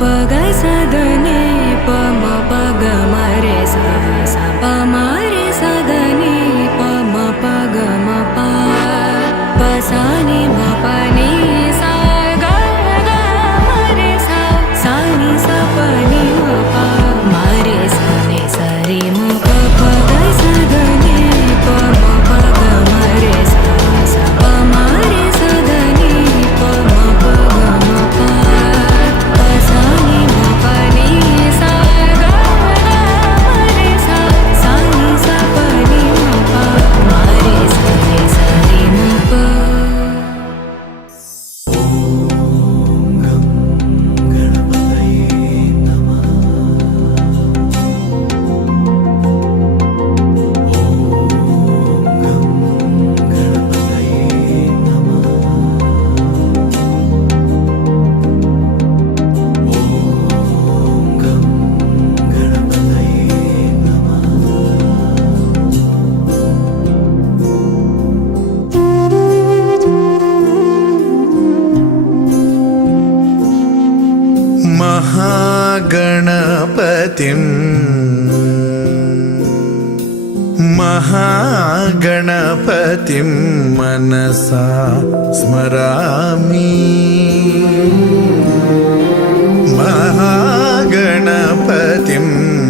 प ग स द नि प म प ग म रे सा सा प म रे सा द नि प म प ग म प प सा नि म प नि सा ग ग म रे सा सा नि सा प नि म प म रे सा नि सा रे म प प ग स द नि प म प ग म रे सा सा प म रे सा द नि प म प ग म प प सा नि म प नि सा ग ग म रे सा सा नि सा प नि म प म रे सा रे म प। महागणपतिं मनसा स्मरामि। महागणपतिं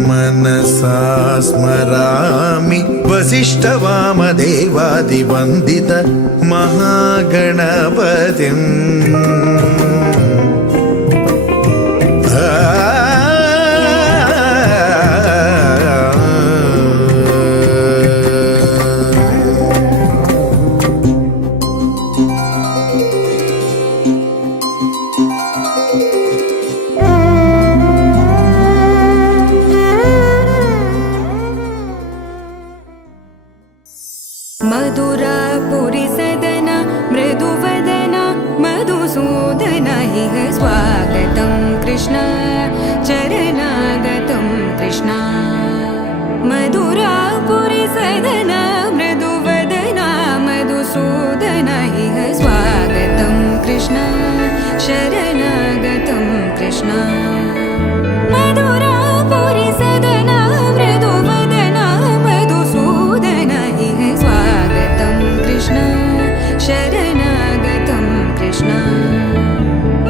मनसा स्मरामि। वसिष्ठवामदेवादिवन्दित महागणपतिम् मधुरापुरी सदन मृदुवदन मधुसूदन इह स्वागतं कृष्ण चरणागतं कृष्ण। मधुरापुरी सदन मृदुवदन मधुसूदन इह स्वागतं कृष्ण शरणागतं कृष्ण। मधुरापुरी सदन मृदुवदन मधुसूदन इह स्वागतं कृष्ण शरणागतं कृष्ण।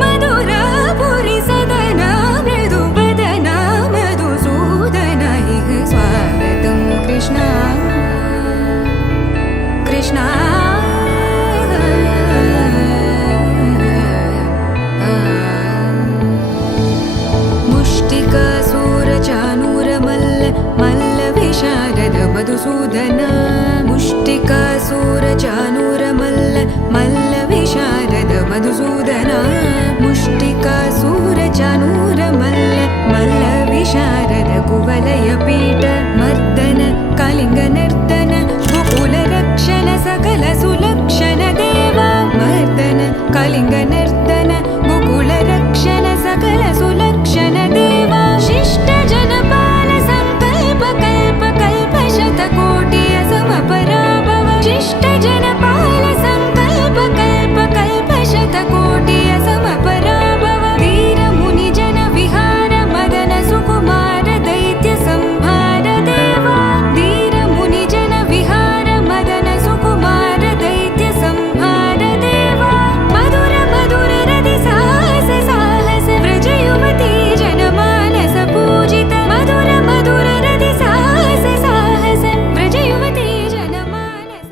मधुरापुरी सदन मृदुवदन मधुसूदन इह स्वागतं कृष्ण कृष्ण। मुष्टिकासूरचानूरमल्ल मल्लविशारद मधुसूदन मुष्टिकासूरचानूरमल्ल मल्लविशारद मधुसूदन मुष्टिकासूरचानूरमल्ल मल्लविशारद कुवलयपीठ मर्दन कलिङ्गनर्दन गोकुलरक्षण सकल सुलक्षण देवा मर्दन कलिङ्गनर्दन गोकुलरक्षण सकल सुलक्षण देवा शिष्ट जनपाल संकल्प कल्प कल्प शतकोटि असमपराभव शिष्ट जनपाल संकल्प कल्प कल्प शतकोटि असमपराभव वीर मुनि जन विहार मदन सुकुमार दैत्य संहार देवा वीर मुनि जन विहार मदन सुकुमार दैत्य संहार देवा मधुर मधुर रति साहस साहस व्रज युवती जनमानस पूजित मधुर मधुर रति साहस साहस व्रज युवती जनमानस।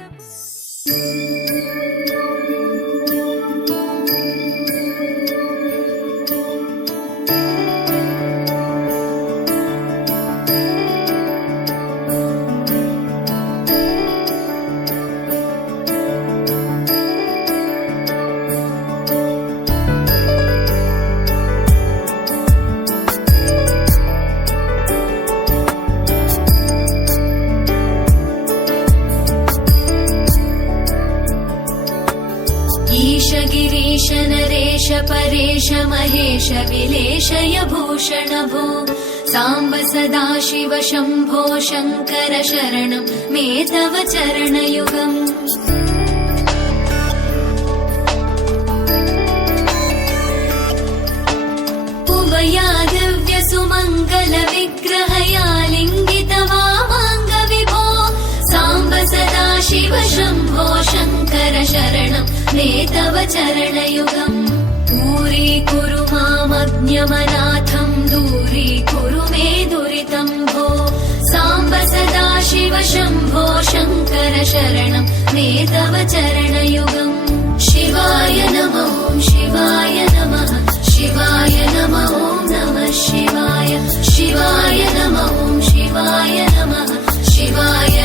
ईश गिरीश नरेश परेश महेश विलेशय भूषण भो साम्ब सदाशिव शम्भो शङ्कर शरणं मे तव चरणयुगम्। उभया मे तव चरणयुगम् दूरीकुरु मामज्ञमनाथम् दूरीकुरु मे दुरितम् भो साम्ब सदा शिव शम्भो शङ्कर शरणम् मे तव चरणयुगम् शिवाय नमः शिवाय नमः शिवाय नमः नमः शिवाय शिवाय नमः शिवाय नमः शिवाय